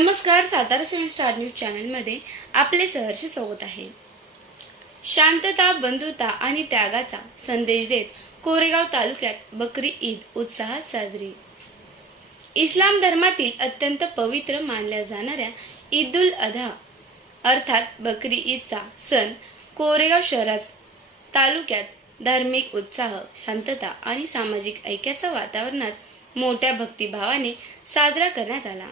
नमस्कार, सातारा सेवन star news चॅनलमध्ये आपले सहर्ष स्वागत आहे. शांतता, बंधुता आणि त्यागाचा संदेश देत कोरेगाव तालुक्यात बकरी ईद उत्साहात साजरी. इस्लाम धर्मातील अत्यंत पवित्र मानल्या जाणाऱ्या ईद-उल अधा अर्थात बकरी ईदचा सण कोरेगाव शहरात तालुक्यात धार्मिक उत्साह, शांतता आणि सामाजिक ऐक्याच्या वातावरणात मोठ्या भक्तिभावाने साजरा करण्यात आला.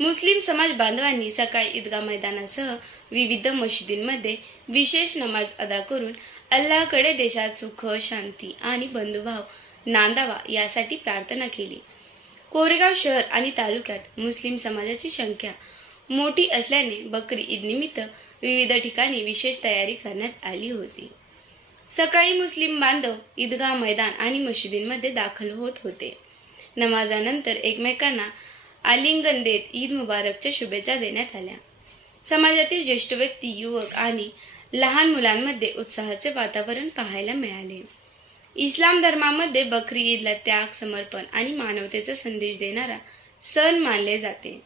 मुस्लिम समाज बांधवांनी सकाळी ईदगाह मैदानासह विविध मशिदींमध्ये विशेष नमाज अदा करून अल्लाहकडे देशात सुख, शांती आणि बंधुभाव नांदावा यासाठी प्रार्थना केली. कोरेगाव शहर आणि तालुक्यात मुस्लिम समाजाची संख्या मोठी असल्याने बकरी ईदनिमित्त विविध ठिकाणी विशेष तयारी करण्यात आली होती. सकाळी मुस्लिम बांधव ईदगाह मैदान आणि मशिदींमध्ये दाखल होत होते. नमाजानंतर एकमेकांना आलिंगन देत ईद मुबारकच्या शुभेच्छा देण्यात आल्या. समाजातील ज्येष्ठ व्यक्ती, युवक आणि लहान मुलांमध्ये उत्साहाचे वातावरण पाहायला मिळाले. इस्लाम धर्मामध्ये बकरी ईदला त्याग, समर्पण आणि मानवतेचा संदेश देणारा सण मानले जाते.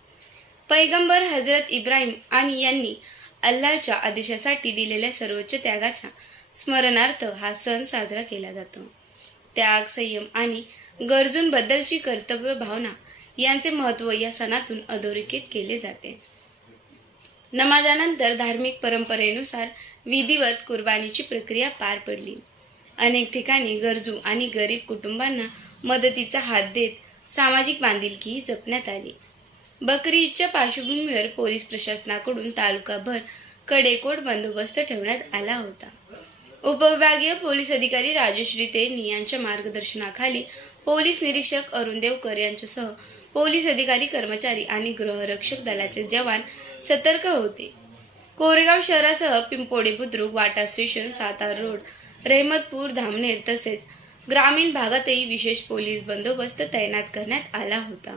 पैगंबर हजरत इब्राहिम आणि यांनी अल्लाहच्या आदेशासाठी दिलेल्या सर्वोच्च त्यागाच्या स्मरणार्थ हा सण साजरा केला जातो. त्याग, संयम आणि गरजूंबद्दलची कर्तव्य भावना यांचे महत्त्व या सणातून अधोरेखित केले जाते. नमाजानंतर धार्मिक परंपरेनुसार विधिवत कुर्बानीची प्रक्रिया पार पडली. अनेक ठिकाणी गरजू आणि गरीब कुटुंबांना मदतीचा हात देत सामाजिक बांधिलकी जपण्यात आली. बकरी ईदच्या पार्श्वभूमीवर पोलीस प्रशासनाकडून तालुकाभर कडेकोट बंदोबस्त ठेवण्यात आला होता. उपविभागीय पोलीस अधिकारी राजश्री तेनी यांच्या मार्गदर्शनाखाली पोलीस निरीक्षक अरुण देवकर यांच्यासह पोलीस अधिकारी, कर्मचारी आणि गृहरक्षक दलाचे जवान सतर्क होते. कोरेगाव शहरासह पिंपोडे, बुद्रुक, वाटा स्टेशन, सातारा रोड, रहमतपूर, धामनेर तसेच ग्रामीण भागातही विशेष पोलीस बंदोबस्त तैनात करण्यात आला होता.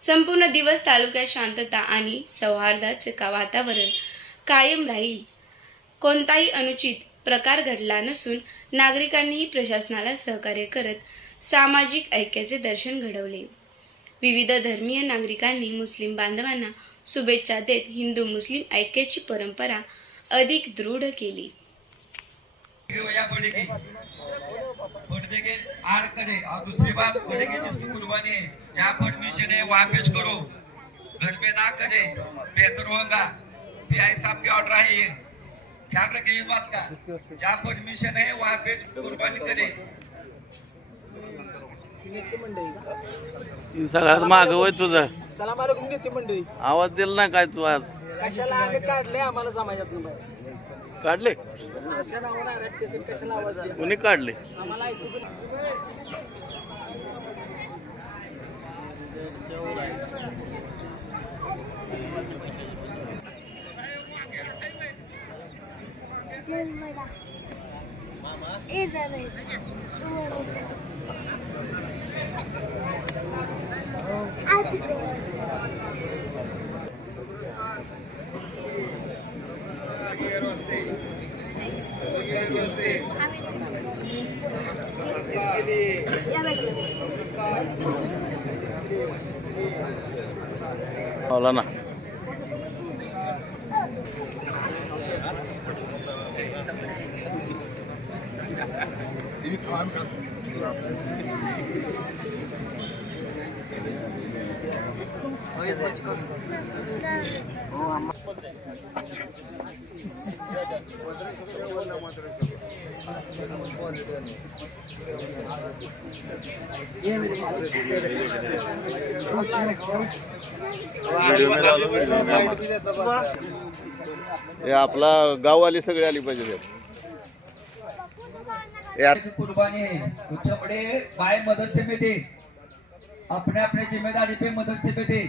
संपूर्ण दिवस तालुक्यात शांतता आणि सौहार्दाचे वातावरण कायम राहील. कोणताही अनुचित प्रकार घडला नसून नागरिकांनीही प्रशासनाला सहकार्य करत सामाजिक ऐक्याचे दर्शन घडवले. विविध धर्मीय नागरिकांनी मुस्लिम बांधवांना शुभेच्छा देत हिंदू मुस्लिम ऐक्याची परंपरा अधिक दृढ केली. दूसरी बात बढ़ेगी जिसकी कुर्बानी है, जहाँ परमिशन है वहाँ पेश करो, घर पे ना करे बेहतर होगा. पीआई साहब की ऑर्डर है, ये ध्यान रखिए इस बात का. जहाँ परमिशन है वहाँ पे कुर्बानी करे. सगळ्यात माग होय तुझा सलाम अलैकुम घेते मंडळी. आवाज दिला ना काय तू आज? कशाला आम्ही काढले, आम्हाला समाजातून बाहेर काढले? आमच्या नावानं अरेस्ट केलं, कशाला आवाज द्या? कोणी काढले? आम्हाला ऐकू पण होला ना. हे आपला गाववाली सगळे आली पाहिजे. कुर्बानी है, कुछ बड़े भाई मदरसे में थे, अपने अपने जिम्मेदारी पे मदरसे पे थे.